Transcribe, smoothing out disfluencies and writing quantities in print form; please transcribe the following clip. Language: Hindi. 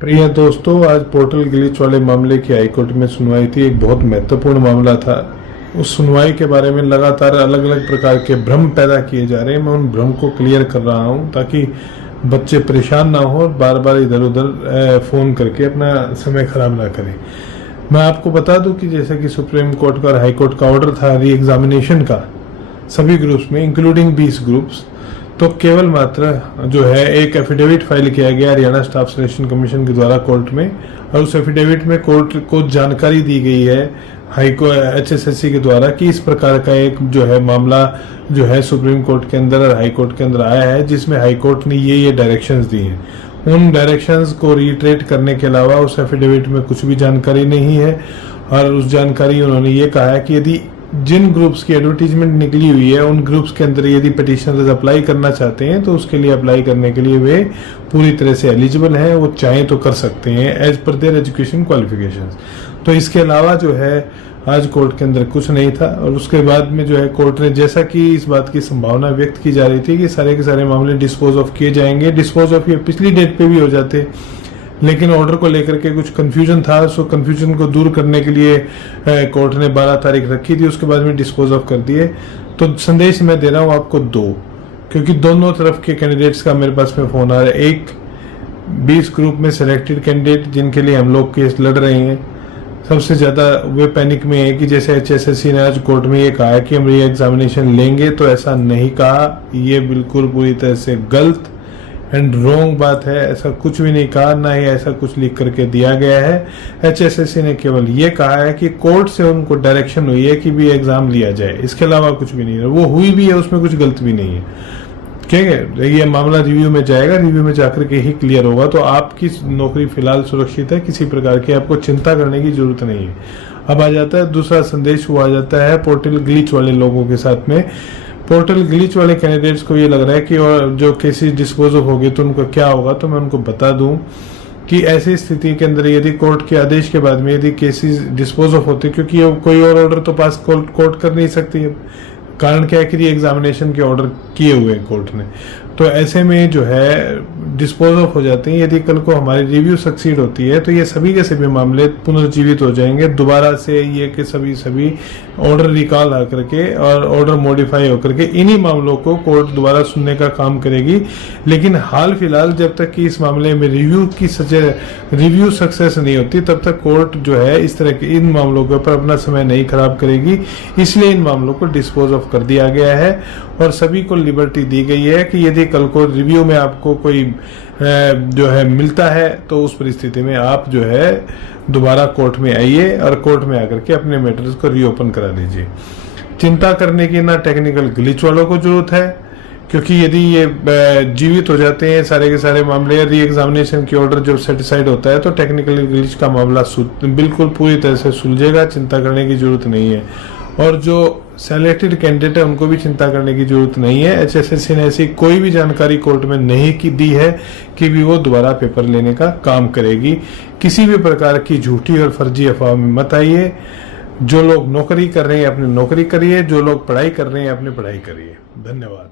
प्रिय दोस्तों, आज पोर्टल ग्लिच वाले मामले की हाईकोर्ट में सुनवाई थी। एक बहुत महत्वपूर्ण मामला था। उस सुनवाई के बारे में लगातार अलग अलग प्रकार के भ्रम पैदा किए जा रहे हैं। मैं उन भ्रम को क्लियर कर रहा हूं ताकि बच्चे परेशान ना हो और बार बार इधर उधर फोन करके अपना समय खराब ना करें। मैं आपको बता दूं कि जैसे कि सुप्रीम कोर्ट का और हाई कोर्ट का ऑर्डर था री एग्जामिनेशन का सभी ग्रुप्स में इंक्लूडिंग 20 ग्रुप्स, तो केवल मात्र जो है एक एफिडेविट फाइल किया गया हरियाणा स्टाफ सिलेक्शन कमीशन के द्वारा कोर्ट में, और उस एफिडेविट में कोर्ट को जानकारी दी गई है HSSC के द्वारा कि इस प्रकार का एक जो है मामला जो है सुप्रीम कोर्ट के अंदर और हाई कोर्ट के अंदर आया है, जिसमें हाई कोर्ट ने ये डायरेक्शंस दी हैं। उन डायरेक्शंस को रिट्रेट करने के अलावा उस एफिडेविट में कुछ भी जानकारी नहीं है, और उस जानकारी उन्होंने ये कहा है कि यदि जिन ग्रुप्स की एडवर्टीजमेंट निकली हुई है उन ग्रुप्स के अंदर यदि पिटिशनर्स अप्लाई करना चाहते हैं तो उसके लिए अप्लाई करने के लिए वे पूरी तरह से एलिजिबल हैं, वो चाहें तो कर सकते हैं as per there education qualifications. तो इसके अलावा जो है आज कोर्ट के अंदर कुछ नहीं था। और उसके बाद में जो है कोर्ट ने, जैसा कि इस बात की संभावना व्यक्त की जा रही थी कि सारे के सारे मामले डिस्पोज ऑफ किए जाएंगे, डिस्पोज ऑफ ये पिछली डेट पे भी हो जाते, लेकिन ऑर्डर को लेकर के कुछ कंफ्यूजन था। सो कंफ्यूजन को दूर करने के लिए कोर्ट ने 12 तारीख रखी थी, उसके बाद में डिस्पोज ऑफ कर दिए। तो संदेश मैं दे रहा हूं आपको दो, क्योंकि दोनों तरफ के कैंडिडेट्स का मेरे पास में फोन आ रहा है। एक 20 ग्रुप में सिलेक्टेड कैंडिडेट जिनके लिए हम लोग केस लड़ रहे हैं, सबसे ज्यादा वे पैनिक में है कि जैसे HSSC ने आज कोर्ट में ये कहा है कि हम री एग्जामिनेशन लेंगे, तो ऐसा नहीं कहा। ये बिल्कुल पूरी तरह से गलत एंड रॉन्ग बात है। ऐसा कुछ भी नहीं कहा, ना ही ऐसा कुछ लिख करके दिया गया है। HSSC ने केवल ये कहा है कि कोर्ट से उनको डायरेक्शन हुई है कि भी एग्जाम लिया जाए, इसके अलावा कुछ भी नहीं है। वो हुई भी है, उसमें कुछ गलत भी नहीं है। ठीक है, ये मामला रिव्यू में जाएगा, रिव्यू में जाकर के ही क्लियर होगा। तो आपकी नौकरी फिलहाल सुरक्षित है, किसी प्रकार की आपको चिंता करने की जरूरत नहीं है। अब आ जाता है दूसरा संदेश, वो आ जाता है पोर्टल ग्लिच वाले लोगों के साथ में। पोर्टल ग्लिच वाले कैंडिडेट्स को ये लग रहा है कि और जो केसेस डिस्पोज ऑफ हो गए तो उनका क्या होगा। तो मैं उनको बता दूं कि ऐसी स्थिति के अंदर यदि कोर्ट के आदेश के बाद में यदि केसेस डिस्पोज ऑफ होते, क्योंकि कोई और ऑर्डर तो पास कोर्ट कर नहीं सकती है, कारण क्या है कि एग्जामिनेशन के ऑर्डर किए हुए हैं कोर्ट ने, तो ऐसे में जो है डिस्पोज ऑफ हो जाते हैं। यदि कल को हमारी रिव्यू सक्सीड होती है तो ये सभी के सभी मामले पुनर्जीवित हो जाएंगे, दोबारा से ये कि सभी ऑर्डर रिकॉल आ करके और ऑर्डर मॉडिफाई होकर के इन्हीं मामलों को कोर्ट दोबारा सुनने का काम करेगी। लेकिन हाल फिलहाल जब तक कि इस मामले में रिव्यू सक्सेस नहीं होती, तब तक कोर्ट जो है इस तरह के इन मामलों के ऊपर अपना समय नहीं खराब करेगी। इसलिए इन मामलों को डिस्पोज ऑफ कर दिया गया है और सभी को लिबर्टी दी गई है कि यदि कल को रिव्यू में आपको कोई जो है मिलता है तो उस परिस्थिति में आप जो है दोबारा कोर्ट में आइए और कोर्ट में आकर के अपने मैटर्स को रीओपन करा लीजिए। चिंता करने की ना टेक्निकल ग्लिच वालों को जरूरत है, क्योंकि यदि ये जीवित हो जाते हैं सारे के सारे मामले, री एग्जामिनेशन की ऑर्डर जब सेटिस्फाइड होता है तो टेक्निकल ग्लिच का मामला बिल्कुल पूरी तरह से सुलझेगा। चिंता करने की जरूरत नहीं है। और जो सेलेक्टेड कैंडिडेट है उनको भी चिंता करने की जरूरत नहीं है। HSSC ने ऐसी कोई भी जानकारी कोर्ट में नहीं की दी है कि भी वो दोबारा पेपर लेने का काम करेगी। किसी भी प्रकार की झूठी और फर्जी अफवाह में मत आइए। जो लोग नौकरी कर रहे हैं अपनी नौकरी करिए, जो लोग पढ़ाई कर रहे हैं अपनी पढ़ाई करिए। धन्यवाद।